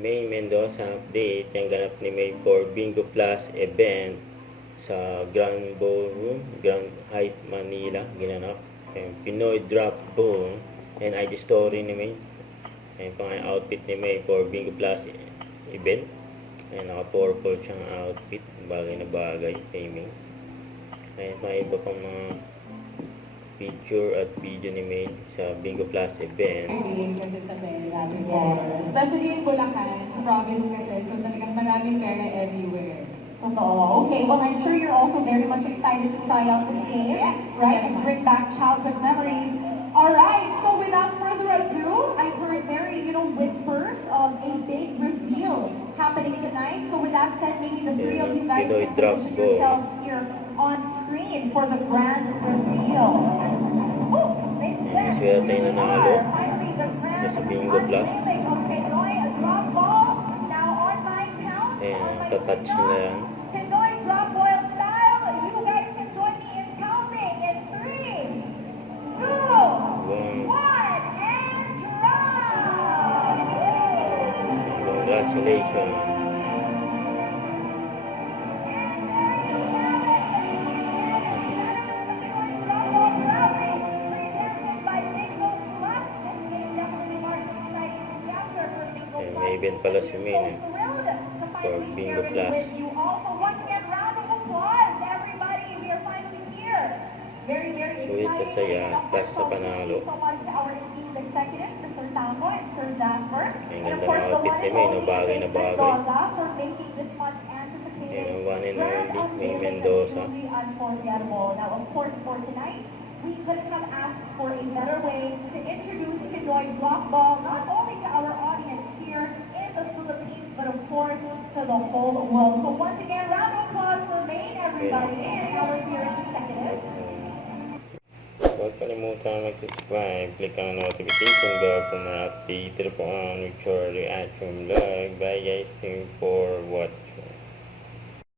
May Mendoza update ang ganap ni May for Bingo Plus event sa Grand Ballroom, Grand Hyatt, Manila, ginanap. And Pinoy Drop Ball and ID story ni May. Ayan pang outfit ni May for Bingo Plus event. Ayan, naka-purple siyang outfit, bagay na bagay kay May. Ayan, may iba pang mga picture at video ni May sa Bingo Plus event. Kasi sa pera, especially in Bulacan, sa province kasi, so talagang maraming pera everywhere. Totoo. Okay, well, I'm sure you're also very much excited to try out this game, right? And bring back childhood memories. All right, so without further ado, I've heard very, whispers of a big reveal happening tonight. So with that said, maybe the three of you guys can position yourselves here on screen for the grand reveal. Oh, ladies and gentlemen, finally the grand unveiling of Pinoy Drop Ball. Now on my count, Touch na yan. Pinoy Drop Ball style, you guys can join me in counting in 3, 2, 1, and drop! Congratulations. May event pala si May for Bingo Plus. Sulit at saya, plus sa panalo. Ang ganda ng outfit ni May, no? Bagay na bagay. And one and only, May Mendoza. Now, of course, for tonight, we couldn't have asked for a better way to introduce Pinoy Drop Ball, not only to our audience here in the Philippines, but of course, to the whole world. So once again, round of applause for Maine, everybody, and our dearest executives. Huwag kalimutan mag-subscribe, click ang notification bell para ma-update po ang future reaction vlog. Bye guys, thank you for watching.